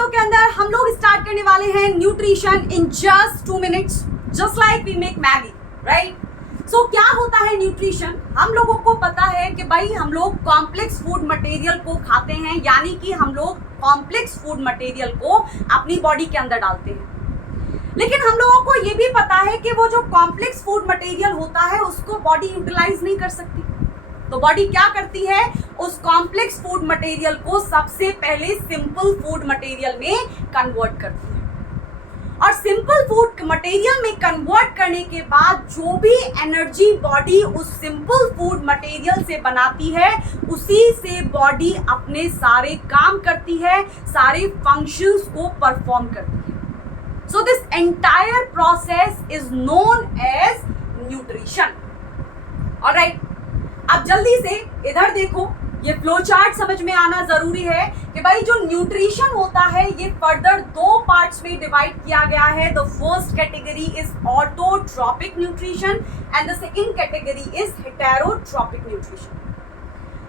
Video के अंदर हम लोग स्टार्ट करने वाले हैं nutrition in just 2 minutes, just like we make Maggi, right? So क्या होता है न्यूट्रिशन? हम लोगों को पता है कि भाई हम लोग कॉम्प्लेक्स फूड मटेरियल को खाते हैं, यानी कि हम लोग कॉम्प्लेक्स फूड मटेरियल को अपनी बॉडी के अंदर डालते हैं। लेकिन हम लोगों को ये भी पता है कि वो जो कॉम्प्लेक्स फूड मटेरियल होता है उसको बॉडी यूटिलाइज नहीं कर सकती। तो बॉडी क्या करती है? उस कॉम्प्लेक्स फूड मटेरियल को सबसे पहले सिंपल फूड मटेरियल में कन्वर्ट करती है, और सिंपल फूड मटेरियल में कन्वर्ट करने के बाद जो भी एनर्जी बॉडी उस सिंपल फूड मटेरियल से बनाती है उसी से बॉडी अपने सारे काम करती है, सारे फंक्शंस को परफॉर्म करती है। So this entire process is known as nutrition. Alright, अब जल्दी से इधर देखो, ये फ्लो चार्ट समझ में आना जरूरी है कि भाई जो न्यूट्रिशन होता है ये फर्दर 2 पार्ट्स में डिवाइड किया गया है। The first category is autotrophic nutrition and the second category is heterotrophic nutrition.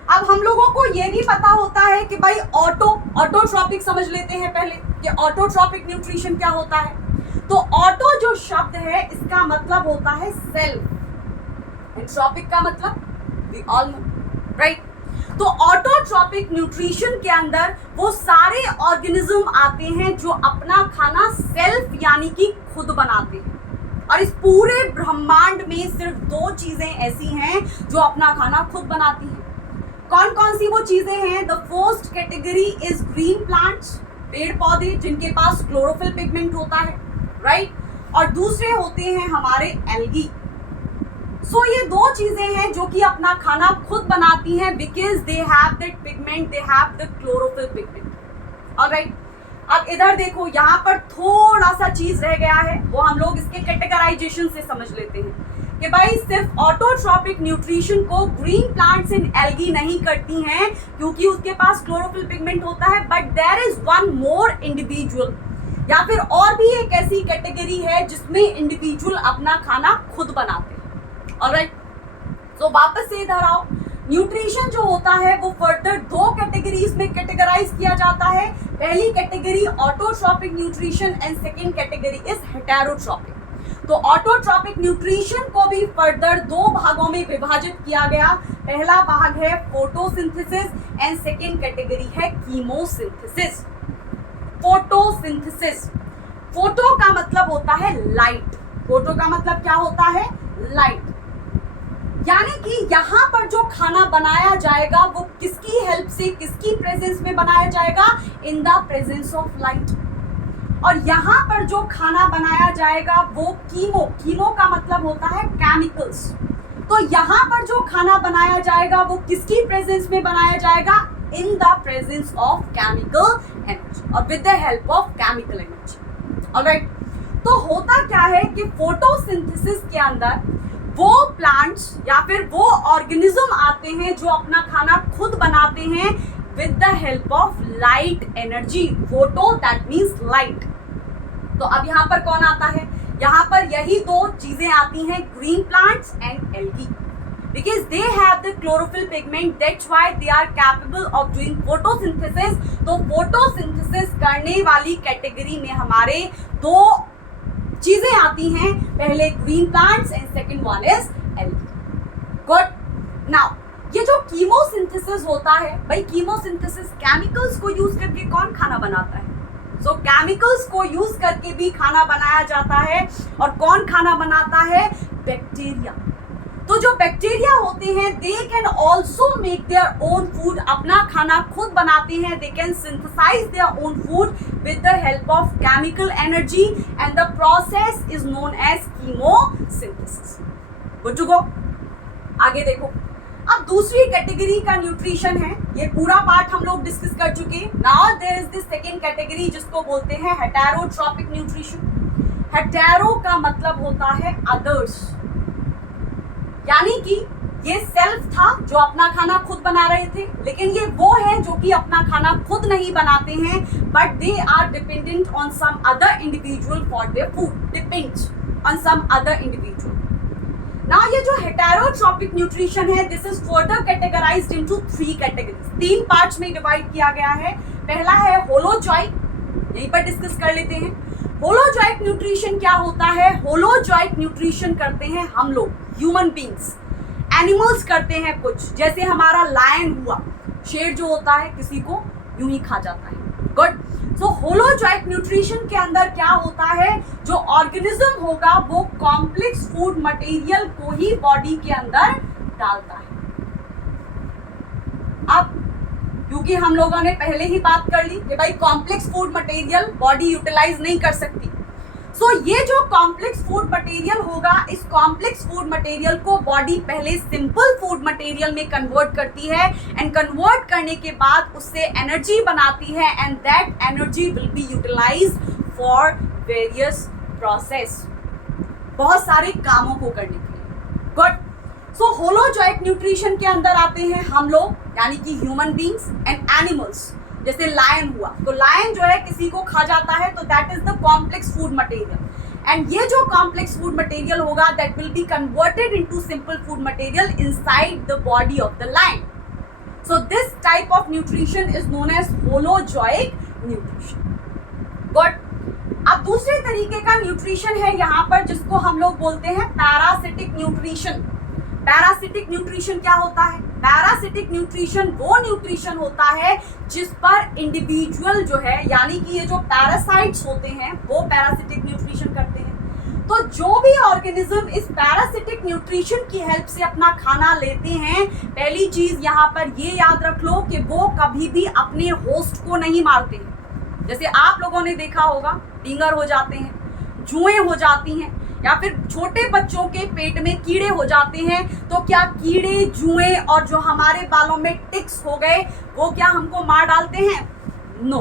अब हम लोगों को ये भी पता होता है कि भाई ऑटोट्रॉपिक समझ लेते हैं पहले कि ऑटोट्रॉपिक न्यूट्रिशन क्या होता है। तो ऑटो जो शब्द है इसका मतलब होता है सेल्फ, एंड ट्रॉपिक का मतलब we all know, right? तो ऑटोट्रॉपिक न्यूट्रिशन के अंदर वो सारे ऑर्गेनिज्म आते हैं जो अपना खाना सेल्फ यानी कि खुद बनाते हैं, और इस पूरे ब्रह्मांड में सिर्फ 2 चीजें ऐसी हैं जो अपना खाना खुद बनाती हैं। कौन कौन सी वो चीजें हैं? The first category is green plants, पेड़ पौधे जिनके पास क्लोरोफिल पिगमेंट होता है, राइट? और दूसरे होते हैं हमारे एल्गी। सो ये 2 चीजें हैं जो कि अपना खाना खुद बनाती हैं because they have that pigment, they have the chlorophyll pigment. Alright, अब इधर देखो, यहाँ पर थोड़ा सा चीज रह गया है, वो हम लोग इसके कैटेगराइजेशन से समझ लेते हैं कि भाई सिर्फ ऑटोट्रॉपिक न्यूट्रिशन को ग्रीन प्लांट्स एंड एल्गी नहीं करती हैं क्योंकि उसके पास क्लोरोफिल पिगमेंट होता है, but there is one more individual, या फिर और भी एक ऐसी कैटेगरी है जिसमें इंडिविजुअल अपना खाना खुद बनाते हैं। ऑलराइट, तो वापस से इधर आओ। न्यूट्रिशन जो होता है वो फर्दर 2 कैटेगरीज में कैटेगराइज किया जाता है। पहली category autotrophic nutrition and second category is heterotrophic. तो ऑटोट्रॉपिक न्यूट्रिशन को भी फर्दर 2 भागों में विभाजित किया गया। पहला भाग है फोटोसिंथेसिस एंड सेकंड कैटेगरी है कीमोसिंथेसिस। फोटोसिंथेसिस, फोटो का मतलब होता है लाइट, फोटो का मतलब क्या होता है? लाइट, यानी कि यहाँ पर जो खाना बनाया जाएगा वो किसकी हेल्प से, किसकी प्रेजेंस में बनाया जाएगा? In the presence of light. और यहाँ पर जो खाना बनाया जाएगा वो कीमो का मतलब होता है केमिकल्स। तो यहाँ पर जो खाना बनाया जाएगा वो किसकी प्रेजेंस में बनाया जाएगा? In the presence of chemical energy और with the help of chemical energy. Alright, तो होता क्या है कि फोटोसिंथेसिस के अंदर वो प्लांट्स या फिर वो ऑर्गेनिज्म आते हैं जो अपना खाना खुद बनाते हैं with the help of light energy. Photo that means light. तो अब यहाँ पर कौन आता है? यहाँ पर यही 2 चीजें आती हैं, green plants and algae, because they have the chlorophyll pigment, that's why they are capable of doing photosynthesis. तो फोटोसिंथेसिस करने वाली कैटेगरी में हमारे 2 चीजें आती हैं, पहले green plants and second one is algae. Good. Now ये जो कीमोसिंथेसिस होता है, भाई कीमोसिंथेसिस केमिकल्स को यूज करके कौन खाना बनाता है? सो केमिकल्स को यूज करके भी खाना बनाया जाता है, और कौन खाना बनाता है? बैक्टीरिया। तो जो बैक्टीरिया होते हैं they can also make their own food, अपना खाना खुद बनाते हैं। They can synthesize their own food with the help of chemical energy and the process is known as chemosynthesis. Good to go. आगे देखो, अब दूसरी कैटेगरी का न्यूट्रिशन है, ये पूरा पार्ट हम लोग डिस्कस कर चुके। Now there is this second category जिसको बोलते हैं हेटेरोट्रॉपिक न्यूट्रिशन। हेटेरो का मतलब होता है अदर्स, यानी कि ये सेल्फ था जो अपना खाना खुद बना रहे थे, लेकिन ये वो है जो कि अपना खाना खुद नहीं बनाते हैं, but they are dependent on some other individual for their food, depends on some other individual. Now ये जो हेटेरोट्रॉपिक न्यूट्रिशन है this is further categorized into 3 categories, 3 parts में डिवाइड किया गया है। पहला है होलोजॉइक, यहीं पर डिस्कस कर लेते हैं। होलोजॉइक न्यूट्रिशन क्या होता है? होलोजॉइक न्यूट्रिशन करते हैं हम लोग, ह्यूमन बींग्स। एनिमल्स करते हैं कुछ, जैसे हमारा लायन हुआ, शेर जो होता है किसी को यूं ही खा जाता है। गुड। सो होलोजॉइक न्यूट्रिशन के अंदर क्या होता है, जो ऑर्गेनिज्म होगा वो कॉम्प्लेक्स फूड मटेरियल को ही बॉडी के अंदर डालता है। अब क्योंकि हम लोगों ने पहले ही बात कर ली कि भाई complex food material body utilize नहीं कर सकती, सो ये जो कॉम्प्लेक्स फूड मटेरियल होगा, इस कॉम्प्लेक्स फूड मटेरियल को बॉडी पहले सिंपल फूड मटेरियल में कन्वर्ट करती है, एंड कन्वर्ट करने के बाद उससे एनर्जी बनाती है, and that energy will be utilized for various process, बहुत सारे कामों को करने के लिए। गुड। सो होलोजॉइक न्यूट्रिशन के अंदर आते हैं हम लोग, यानी कि ह्यूमन बींग्स एंड एनिमल्स। जैसे लायन हुआ, तो लायन जो है किसी को खा जाता है, तो that is the complex food material, and ये जो कॉम्प्लेक्स फूड मटेरियल होगा that will be converted into simple food material inside the body of the lion. So this type of nutrition is known as holozoic nutrition. Good. अब दूसरे तरीके का nutrition है यहाँ पर, जिसको हम लोग बोलते हैं पैरासिटिक न्यूट्रिशन। पैरासिटिक न्यूट्रिशन क्या होता है? पैरासिटिक न्यूट्रिशन वो न्यूट्रिशन होता है जिस पर इंडिविजुअल जो है, यानी कि ये जो पैरासाइट्स होते हैं वो पैरासिटिक न्यूट्रिशन करते हैं। तो जो भी ऑर्गेनिज्म इस पैरासिटिक न्यूट्रिशन की हेल्प से अपना खाना लेते हैं, पहली चीज यहाँ पर ये याद रख लो कि वो कभी भी अपने होस्ट को नहीं मारते हैं। जैसे आप लोगों ने देखा होगा, डींगर हो जाते हैं, जुएं हो जाती हैं, या फिर छोटे बच्चों के पेट में कीड़े हो जाते हैं, तो क्या कीड़े, जुएं और जो हमारे बालों में टिक्स हो गए वो क्या हमको मार डालते हैं? नो।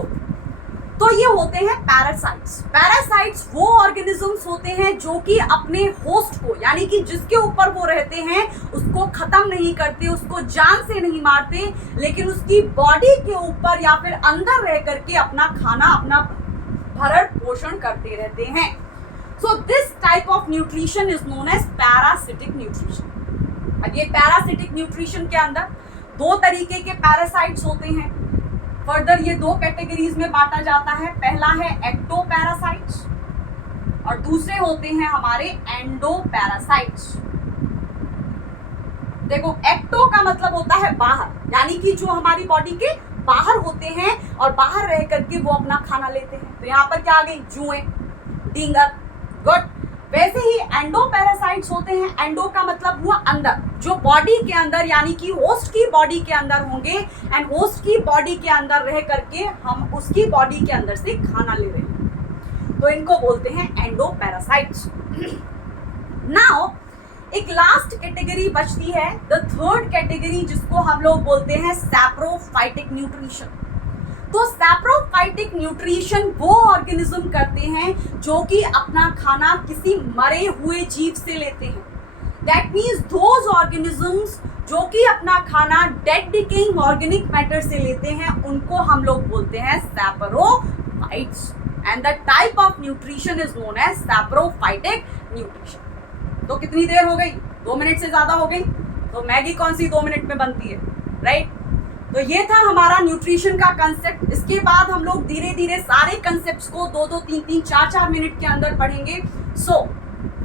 तो ये होते हैं पैरासाइट्स। पैरासाइट्स वो ऑर्गेनिजम्स होते हैं जो कि अपने होस्ट को, यानी कि जिसके ऊपर वो रहते हैं, उसको खत्म नहीं करते, उसको जान से नहीं मारते, लेकिन उसकी बॉडी के ऊपर या फिर अंदर रह करके अपना खाना, अपना भरण पोषण करते रहते हैं। So this type of nutrition is known as parasitic nutrition। अब ये parasitic nutrition के अंदर दो तरीके के parasites होते हैं। फर्दर ये दो कैटेगरीज में बांटा जाता है। पहला है एक्टोपैरासाइट्स और दूसरे होते हैं हमारे एंडोपैरासाइट्स। देखो, एक्टो का मतलब होता है बाहर, यानी कि जो हमारी बॉडी के बाहर होते हैं और बाहर रह करके वो अपना खाना लेते हैं। तो यहाँ पर क्या आ गई? जुएं, डींगर। गुड। वैसे ही एंडोपैरासाइट्स होते हैं। एंडो का मतलब हुआ अंदर, जो बॉडी के अंदर, यानी कि होस्ट की बॉडी के अंदर होंगे, एंड होस्ट की बॉडी के अंदर रह करके हम उसकी बॉडी के अंदर से खाना ले रहे हैं, तो इनको बोलते हैं एंडोपैरासाइट्स। नाउ एक लास्ट कैटेगरी बचती है, द थर्ड कैटेगरी, जिसको हम लोग बोलते हैं सैप्रोफाइटिक न्यूट्रिशन। तो सैप्रोफाइटिक न्यूट्रिशन वो ऑर्गेनिज्म करते हैं जो कि अपना खाना किसी मरे हुए जीव से लेते हैं। दैट मीन्स दोज ऑर्गेनिजम्स जो कि अपना खाना डेड डिकेइंग ऑर्गेनिक मैटर से लेते हैं, उनको हम लोग बोलते हैं saprophytes, and the type of nutrition is known as saprophytic nutrition. तो कितनी देर हो गई? 2 मिनट से ज्यादा हो गई। तो मैगी कौन सी 2 मिनट में बनती है, राइट? तो ये था हमारा न्यूट्रिशन का कंसेप्ट। इसके बाद हम लोग धीरे धीरे सारे कंसेप्ट्स को 2-2, 3-3, 4-4 मिनट के अंदर पढ़ेंगे। सो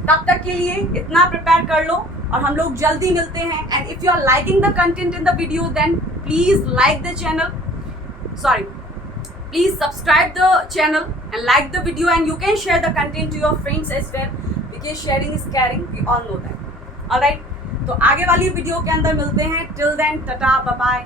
तब तक के लिए इतना प्रिपेयर कर लो और हम लोग जल्दी मिलते हैं। And if you are liking the content in the video, then please like the channel, please subscribe the channel and like the video, and you can share the content to your friends as well, because sharing is caring, we all know that. Alright, तो आगे वाली video के अंदर मिलते हैं। Till then, tata, bye bye.